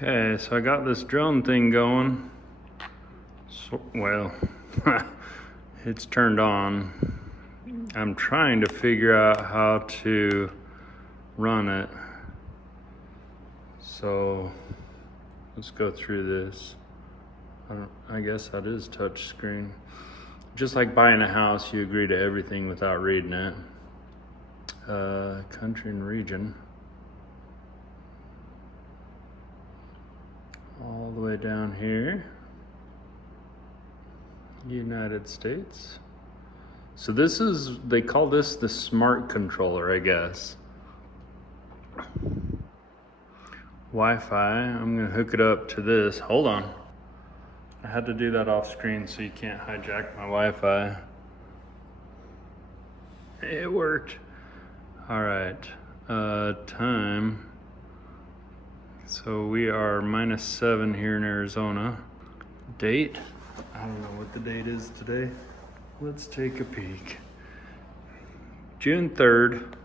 Okay, so I got this drone thing going. So, well, it's turned on. I'm trying to figure out how to run it. So let's go through this. I guess that is touch screen. Just like buying a house, you agree to everything without reading it. Country and region. All the way down here. United States. So this is, they call this the Smart controller, I guess. Wi-Fi, I'm gonna hook it up to this. Hold on. I had to do that off screen so you can't hijack my Wi-Fi. It worked. All right, time. So we are -7 here in Arizona. Date, I don't know what the date is today. Let's take a peek. June 3rd.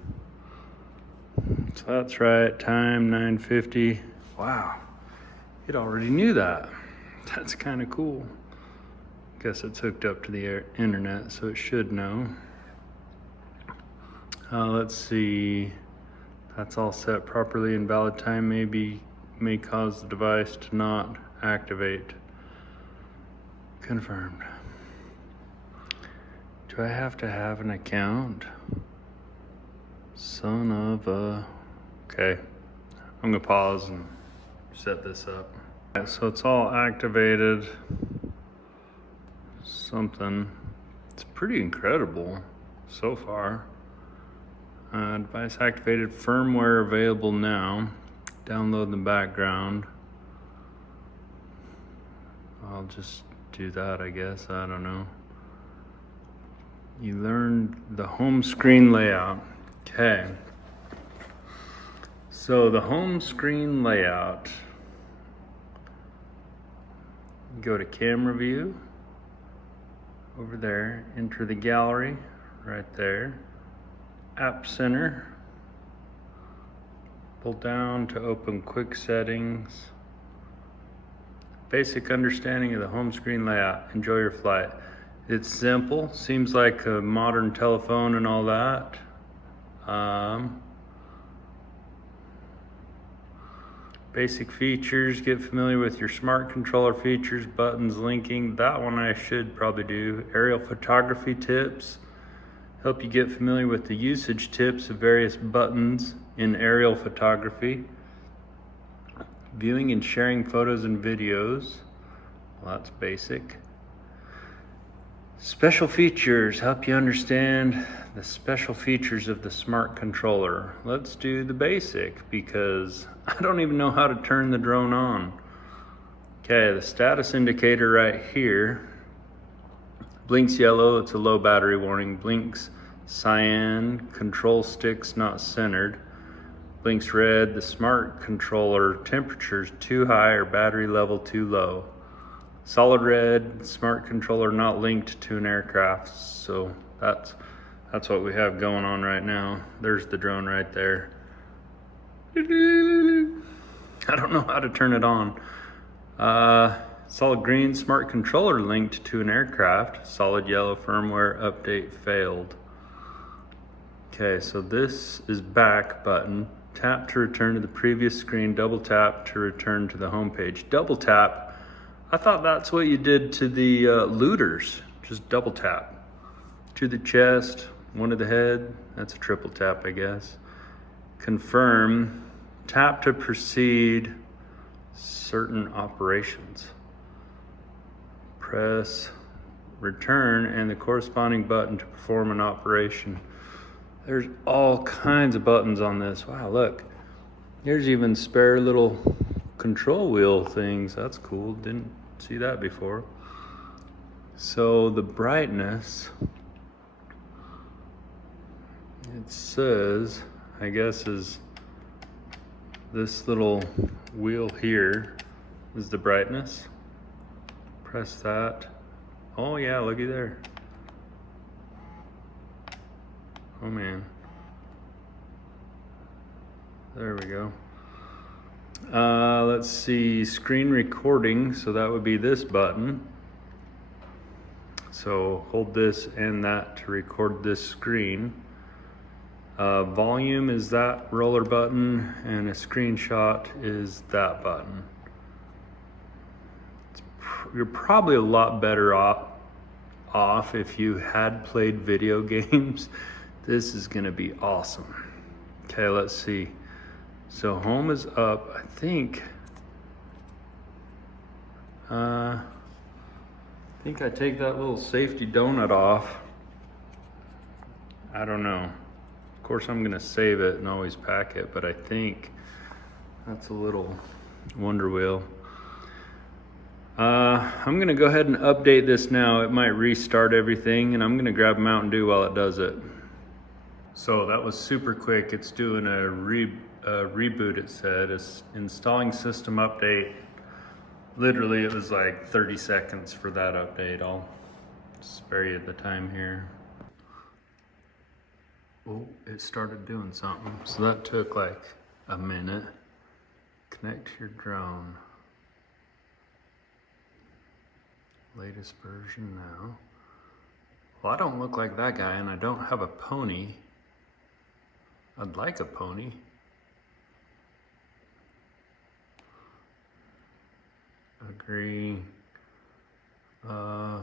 So that's right, time 9:50. Wow, it already knew that. That's kind of cool. Guess it's hooked up to the internet, so it should know. Let's see. That's all set properly. Invalid time may cause the device to not activate. Confirmed. Do I have to have an account? Son of a... Okay, I'm gonna pause and set this up. Okay, so it's all activated. Something. It's pretty incredible so far. Device activated, firmware available now. Download in the background. I'll just do that, I guess. I don't know. You learned the home screen layout. Okay. So the home screen layout. Go to camera view. Over there. Enter the gallery. Right there. App Center. Pull down to open quick settings. Basic understanding of the home screen layout. Enjoy your flight. It's simple. Seems like a modern telephone and all that. Basic features. Get familiar with your smart controller features, buttons, linking. That one I should probably do. Aerial photography tips. Help you get familiar with the usage tips of various buttons in aerial photography. Viewing and sharing photos and videos. Well, that's basic. Special features. Help you understand the special features of the smart controller. Let's do the basic because I don't even know how to turn the drone on. Okay, the status indicator right here. Blinks yellow, it's a low battery warning. Blinks cyan, control sticks not centered. Blinks red, the smart controller temperature's too high or battery level too low. Solid red, smart controller not linked to an aircraft. So that's what we have going on right now. There's the drone right there. I don't know how to turn it on. Solid green, smart controller linked to an aircraft. Solid yellow, firmware update failed. Okay, so this is back button. Tap to return to the previous screen. Double tap to return to the home page. Double tap. I thought that's what you did to the looters. Just double tap. To the chest, one to the head. That's a triple tap, I guess. Confirm. Tap to proceed certain operations. Press return and the corresponding button to perform an operation. There's all kinds of buttons on this. Wow, look. There's even spare little control wheel things. That's cool. Didn't see that before. So the brightness, it says, I guess is this little wheel here is the brightness. Press that. Oh yeah, looky there. Oh man. There we go. Let's see, screen recording, so that would be this button. So hold this and that to record this screen. Volume is that roller button, and a screenshot is that button. You're probably a lot better off if you had played video games. This is gonna be awesome. Okay, let's see. So home is up, I think. I think I take that little safety donut off. I don't know. Of course I'm gonna save it and always pack it, but I think that's a little wonder wheel. I'm gonna go ahead and update this now. It might restart everything, and I'm gonna grab Mountain Dew while it does it. So that was super quick. It's doing a reboot, it said. It's installing system update. Literally, it was like 30 seconds for that update. I'll spare you the time here. Oh, it started doing something. So that took like a minute. Connect your drone. Latest version now. Well, I don't look like that guy, and I don't have a pony. I'd like a pony. Agree. I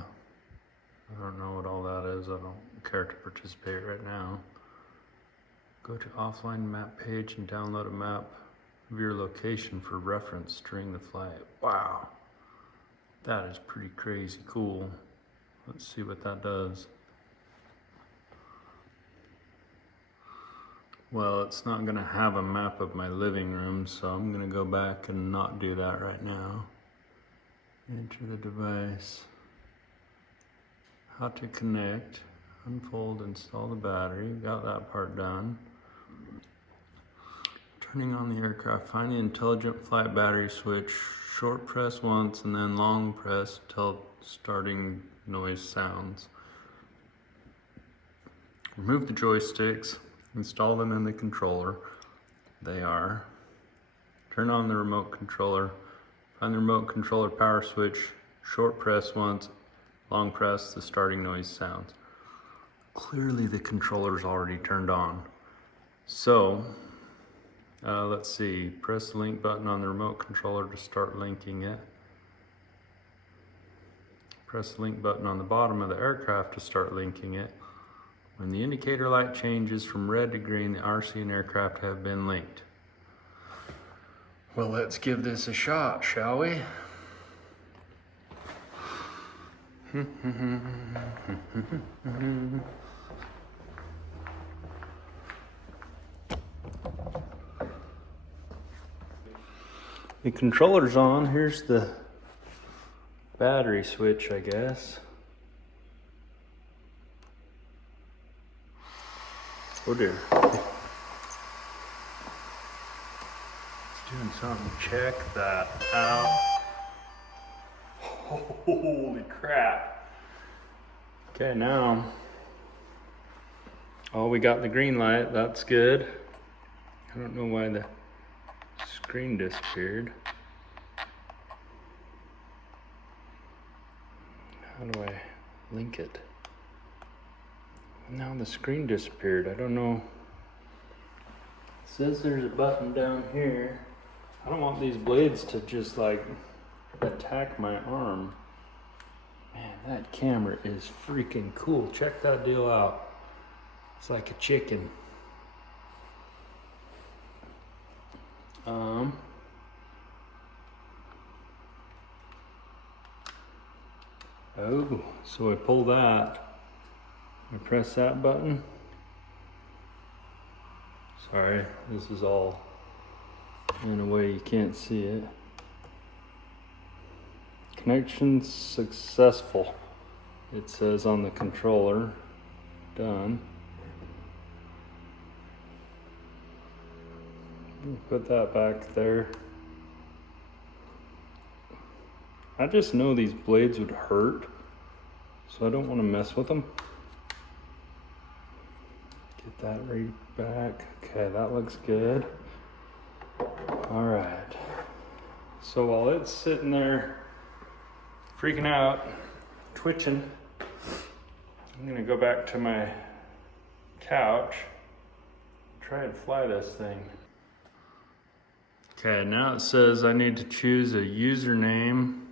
don't know what all that is. I don't care to participate right now. Go to offline map page and download a map of your location for reference during the flight. Wow. That is pretty crazy cool. Let's see what that does. Well, it's not gonna have a map of my living room, so I'm gonna go back and not do that right now. Enter the device. How to connect, unfold, install the battery. Got that part done. Turning on the aircraft, find the intelligent flight battery switch. Short press once and then long press till starting noise sounds. Remove the joysticks, install them in the controller. They are. Turn on the remote controller. Find the remote controller power switch. Short press once, long press, the starting noise sounds. Clearly the controller's already turned on. So, let's see, press the link button on the remote controller to start linking it. Press the link button on the bottom of the aircraft to start linking it. When the indicator light changes from red to green, the RC and aircraft have been linked. Well, let's give this a shot, shall we? The controller's on. Here's the battery switch, I guess. Oh dear. It's doing something. Check that out. Holy crap. Okay, now. Oh, we got the green light. That's good. I don't know why the screen disappeared. How do I link it? Now the screen disappeared. I don't know. It says there's a button down here. I don't want these blades to just like attack my arm. Man, that camera is freaking cool. Check that deal out. It's like a chicken. Oh, so I pull that. I press that button. Sorry, this is all in a way you can't see it. Connection successful. It says on the controller. Done. Put that back there. I just know these blades would hurt, so I don't want to mess with them. Get that right back. Okay, that looks good. All right. So while it's sitting there freaking out, twitching, I'm gonna go back to my couch, try and fly this thing. Okay, now it says I need to choose a username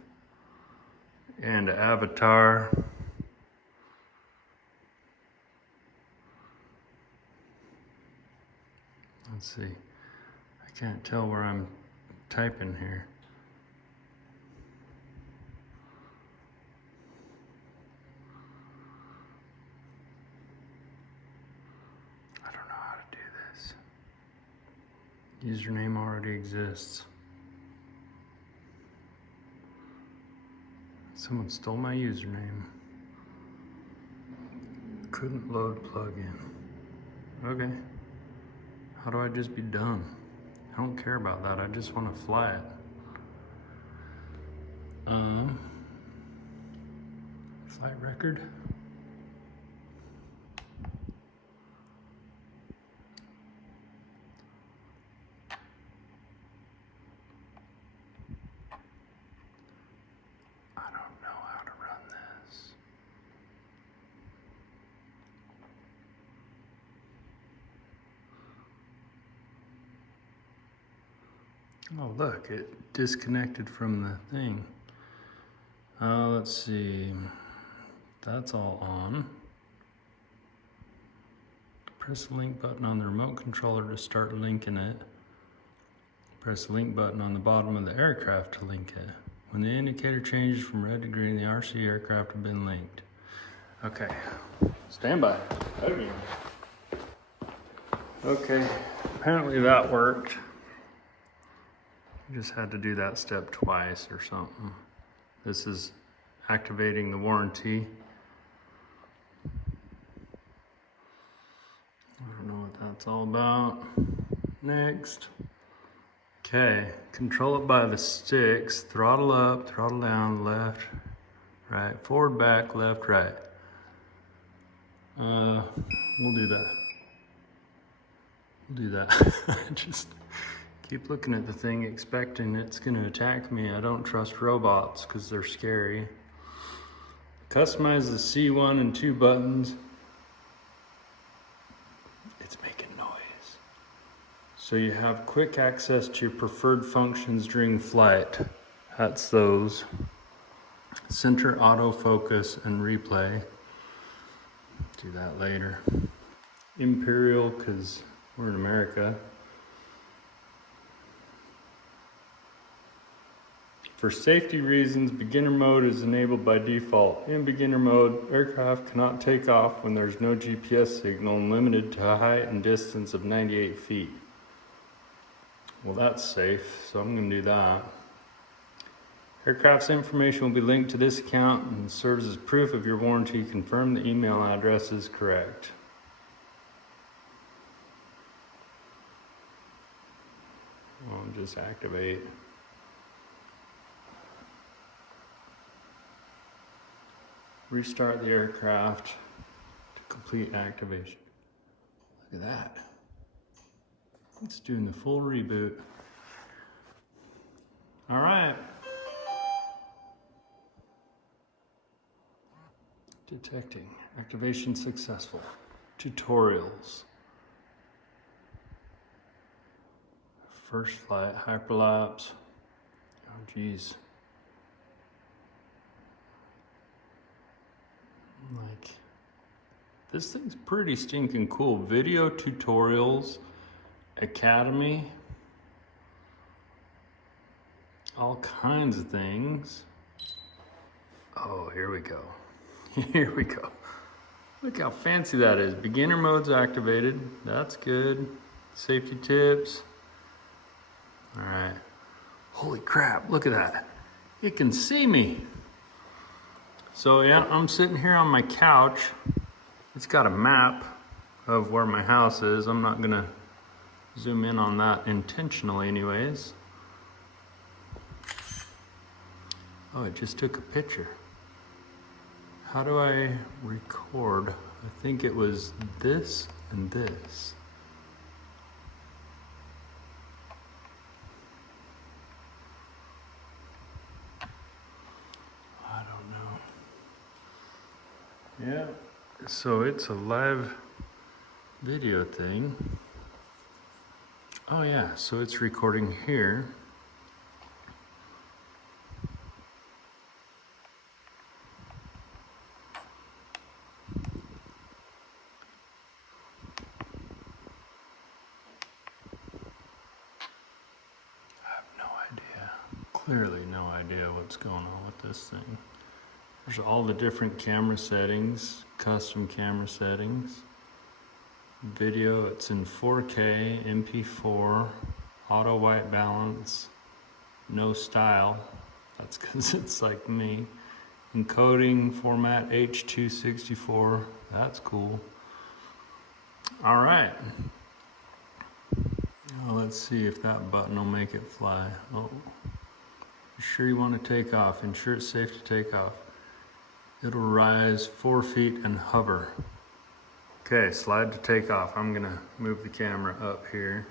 and an avatar. Let's see, I can't tell where I'm typing here. I don't know how to do this. Username already exists. Someone stole my username. Couldn't load plugin. Okay. How do I just be done? I don't care about that. I just want to fly it. Flight record. I don't know how to run this. Oh look, it disconnected from the thing. Let's see, that's all on. Press the link button on the remote controller to start linking it. Press the link button on the bottom of the aircraft to link it. When the indicator changes from red to green, the RC aircraft have been linked. Okay, stand by. Okay, apparently that worked. You just had to do that step twice or something. This is activating the warranty. I don't know what that's all about. Next. Okay, control it by the sticks. Throttle up, throttle down, left, right, forward, back, left, right. We'll do that. We'll do that. Just keep looking at the thing, expecting it's gonna attack me. I don't trust robots because they're scary. Customize the C1 and 2 buttons. It's making noise. So you have quick access to your preferred functions during flight. That's those. Center, autofocus, and replay. Do that later. Imperial, because we're in America. For safety reasons, beginner mode is enabled by default. In beginner mode, aircraft cannot take off when there's no GPS signal and limited to a height and distance of 98 feet. Well, that's safe, so I'm gonna do that. Aircraft's information will be linked to this account and serves as proof of your warranty. Confirm the email address is correct. I'll just activate. Restart the aircraft to complete activation. Look at that. It's doing the full reboot. All right. Detecting. Activation successful. Tutorials. First flight, hyperlapse. Oh geez. Like, this thing's pretty stinking cool. Video tutorials, academy, all kinds of things. Oh, here we go. Here we go. Look how fancy that is. Beginner mode's activated. That's good. Safety tips. All right. Holy crap, look at that. It can see me. So yeah, I'm sitting here on my couch. It's got a map of where my house is. I'm not gonna zoom in on that intentionally anyways. Oh, it just took a picture. How do I record? I think it was this and this. Yeah, so it's a live video thing. Oh yeah, so it's recording here. Clearly no idea what's going on with this thing. There's all the different camera settings, custom camera settings. Video, it's in 4K, MP4, auto white balance, no style. That's because it's like me. Encoding format H.264, that's cool. All right. Now let's see if that button will make it fly. Oh. You sure you want to take off? Ensure it's safe to take off. It'll rise 4 feet and hover. Okay, slide to take off. I'm gonna move the camera up here.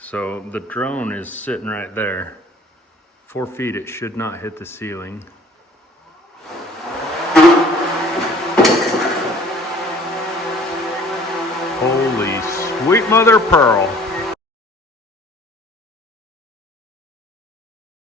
So the drone is sitting right there. 4 feet, it should not hit the ceiling. Holy sweet mother pearl.